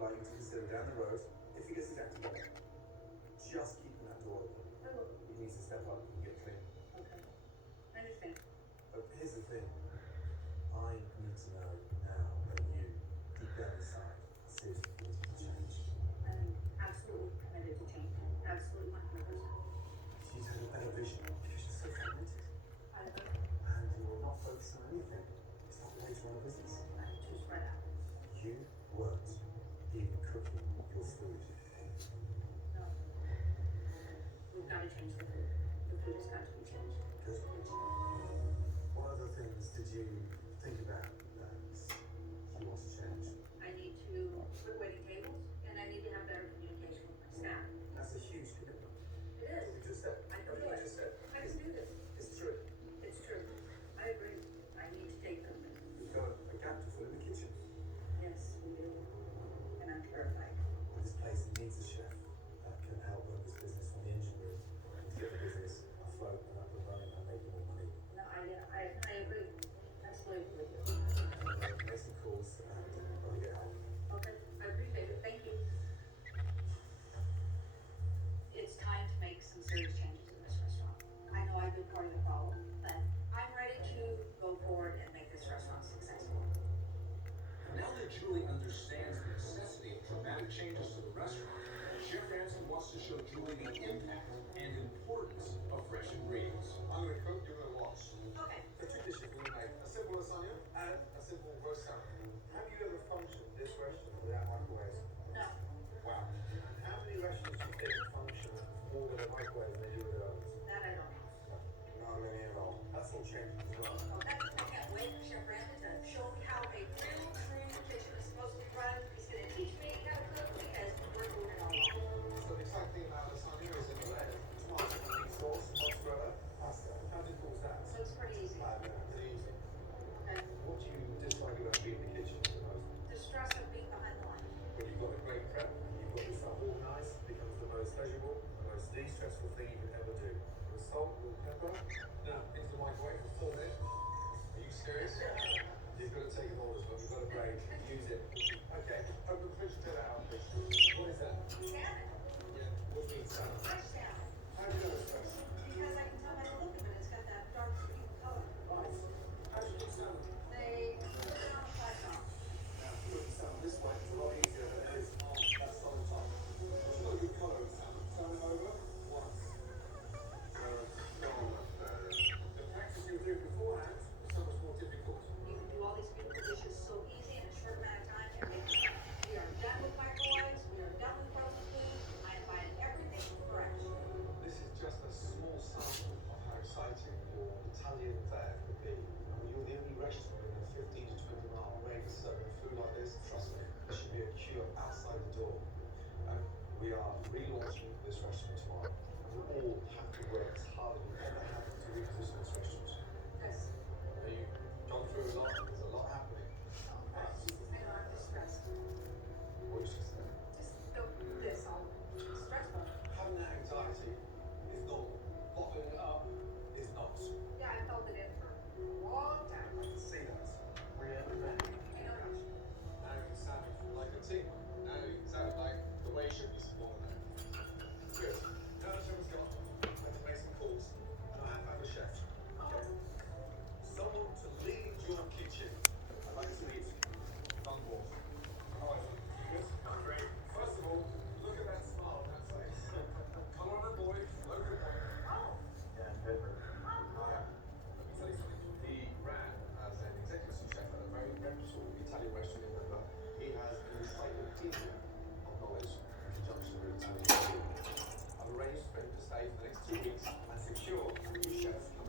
like you to consider down the road if he gets his act together. Just keeping that door open. He needs to step up and get clean. Okay. I understand. But here's the thing. I need to know now that you, deep down inside, are seriously committed to change. I'm absolutely committed to change. Absolutely 100%. You have a better vision because you're so fragmented. I love it. And you're not focused on anything. It's not the way to run a business. I'm too spread out. You weren't even cooking your food. No. We've got to change the food. The food has got to be changed. Good. What other things did you think about that you want to change? I need to quit waiting tables, and I need to have better communication with my staff. That's a huge commitment. It is. What you just said. I can do Everything it. you just said. I can do this. It's true. It's true. I agree. I need to take them. We've got a gap to fill in the kitchen. Yes, we do. And I'm terrified. This place needs a chef that can help run this business from the engine room and get the business afloat and up and running and making more money. No, I agree. Absolutely with you. Make some calls and I'll get help. Okay, I appreciate it. Thank you. It's time to make some serious changes in this restaurant. I know I've been part of the problem, but I'm ready to go forward and make this restaurant successful. Now that Julie understands the necessity of dramatic changes to the restaurant, Chef Ransom wants to show Julie the impact and importance of fresh ingredients. I'm going to cook, you're going to wash. Okay. The two dishes we make, A simple lasagna and a simple roast salmon. have you ever functioned this restaurant without microwaves? No. Wow. How many restaurants do you think function more with a microwave than they do with ovens? That I don't know. Not many at all. That's all changing as well. Okay. I can't wait for Chef Brandon to show me how a real, true kitchen is supposed to be run. He's going to teach me how to cook because we're moving on. So the exciting thing about lasagna is in the layers. Tomato, beef sauce, mozzarella, pasta. How difficult is that? So it's pretty easy. Pretty easy. Okay. What do you dislike about being in the kitchen the most? The stress of being behind the line. When you've got a great prep, you've got yourself organised, it becomes the most pleasurable, the most de-stressful thing you could ever do. With salt, with pepper, Now, into the microwave for 4 minutes. Are you serious? you've got to take an order, but you've got a break, use it. Okay, open the fridge and get it out, please. What is that? Salmon. Yeah, what means salmon? Fresh salmon. How do you know it's fresh? Because I can tell by the look of it, it's got that dark green color. Right. How do you cook salmon? They put it on a flat top. Now, cooking salmon this way is a lot easier than it is on that solid top. What's got a good colour of salmon? Salmon over? Once. The practice you were doing beforehand was so much more difficult. You can do all these beautiful dishes so easy in a short amount of time and make them. We are done with microwaves. We are done with frozen food. I am buying everything fresh. This is just a small sample of how exciting your Italian fare could be. I mean, you're the only restaurant in a 15 to 20 mile range serving food like this. Trust me, there should be a queue outside the door. We are relaunching this restaurant tomorrow. And we all have to work as hard as we ever have to reposition this restaurant. Yes. You've gone through a lot, there's a lot happening. I know I'm just stressed. What you just said. Just go through this. I'll stressful. Having that anxiety is normal. Bottling it up is not. Yeah, I felt it in for a long time. I can see that. We're ready. Ain't no rush. Now you sound like a team. Now you sound like the way you should be supporting that. Good. Now that everyone's gone, let's make some calls.